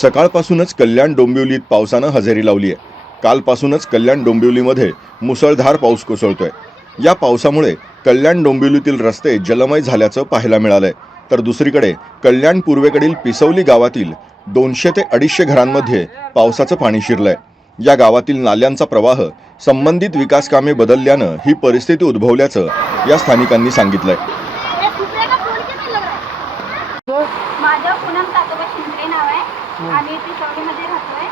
सकाळपासूनच कल्याण डोंबिवलीत पावसानं हजेरी लावली आहे. कालपासूनच कल्याण डोंबिवलीमध्ये मुसळधार पाऊस कोसळतोय. या पावसामुळे कल्याण डोंबिवलीतील रस्ते जलमय झाल्याचं पाहायला मिळालंय. तर दुसरीकडे कल्याण पूर्वेकडील पिसवली गावातील 200 ते 250 घरांमध्ये पावसाचं पाणी शिरलंय. या गावातील नाल्यांचा प्रवाह संबंधित विकास कामे बदलल्यानं ही परिस्थिती उद्भवल्याचं या स्थानिकांनी सांगितलंय. माझं पूनम तातोबा शिंदे नाव आहे. आम्ही पिसवलीमध्ये राहतोय,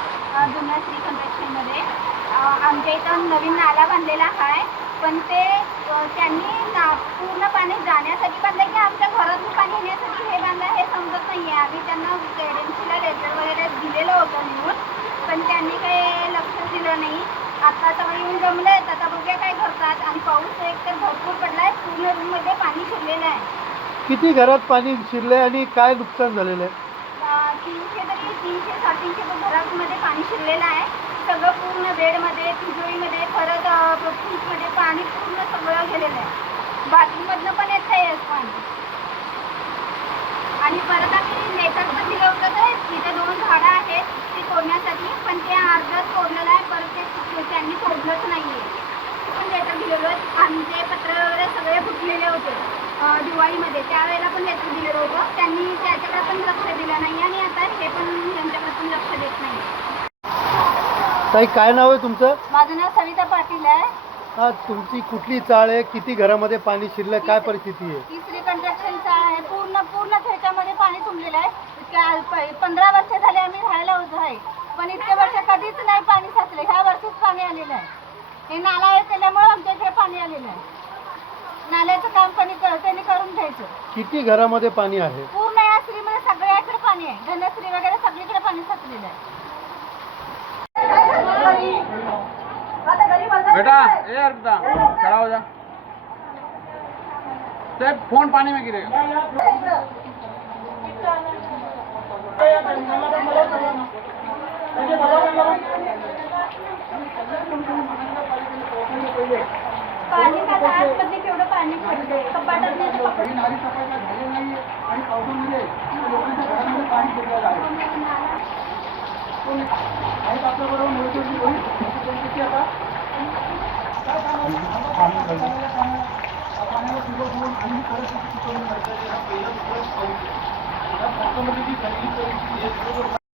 जुन्या श्री कन्स्ट्रक्शनमध्ये. आमच्या इथं नवीन नाला बांधलेला आहे, पण ते त्यांनी पूर्ण पाणी जाण्यासाठी बांधलं की आमच्या घरातून पाणी येण्यासाठी हे बांधलं हे समजत नाही आहे. आम्ही त्यांना केडेन्सीला लेटर वगैरे दिलेलं होतं लिहून, पण त्यांनी काही लक्ष दिलं नाही. आता सगळं येऊन जमलं आहे, आता बघूया काय करतात. आणि पाऊस एकतर भरपूर पडला आहे, पूर्ण रूममध्ये पाणी शिरलेलं आहे. किती घरात पाणी शिरले आणि काय नुकसान झालेलं आहे? 300-350 घरामध्ये पाणी शिरलेलं आहे. सगळं पूर्ण बेडमध्ये, तिजोरीमध्ये, परत फ्रीजमध्ये पाणी पूर्ण सगळं गेलेलं आहे. बाथरूममधनं पण येत आहे पाणी. आणि परत आम्ही लेटर पण दिलं होतं, तर तिथे 2 झाडं आहेत ती तोडण्यासाठी, पण ते अर्धच तोडलेलं आहे. परत ते त्यांनी तोडलंच नाही आहे. पण लेटर दिलेलं, आमचे पत्र वगैरे सगळे फुटलेले होते दिवाळीमध्ये. त्यावेळेला पण लेटर दिलेलं होतं, त्यांनी त्याच्याकडे पण लक्ष दिलं नाही. आणि आता हे पण त्यांच्याकडे पण लक्ष देत नाही. ताई, काय नाव आहे तुमचं? माझं नाव सविता पाटील आहे. तुमची कुठली चाळ आहे? किती घरामध्ये पाणी शिरलं? काय परिस्थिती आहे? तिसरी कन्स्ट्रक्शनचा आहे. पूर्ण ह्याच्यामध्ये पाणी तुंबलेलं आहे. 15 वर्ष झाले आम्ही राहायला उभं आहे, पण इतके वर्ष कधीच नाही पाणी साचले. ह्या वर्षीच पाणी आलेलं आहे. हे नाला आहे, त्याच्यामुळे आमच्या इकडे पाणी आलेलं आहे. नाल्याचं काम त्यांनी करून घ्यायचं. किती घरामध्ये पाणी आहे? पूर्ण या श्रीमध्ये सगळ्याकडे पाणी आहे. धनश्री वगैरे सगळीकडे पाणी साचलेलं आहे. बेटा ए अर्पिता खड़ा हो जा। ते फोन पानी में गिरेगा। पाणी का आतमध्ये केवढं पाणी पडलंय कपाटात नाही तर कपाटात. नाली सफाईला झाले नाही आणि पावसामुळे लोकांच्या घरामध्ये पाणी शिरलेलं आहे. आहेत आपल्याबरोबर मोठी होईल आता पाण्याला सुरुवात होऊन आणि परिस्थिती करून पहिला दुसरा पाऊस या पावसामध्ये जी झालेली परिस्थिती आहे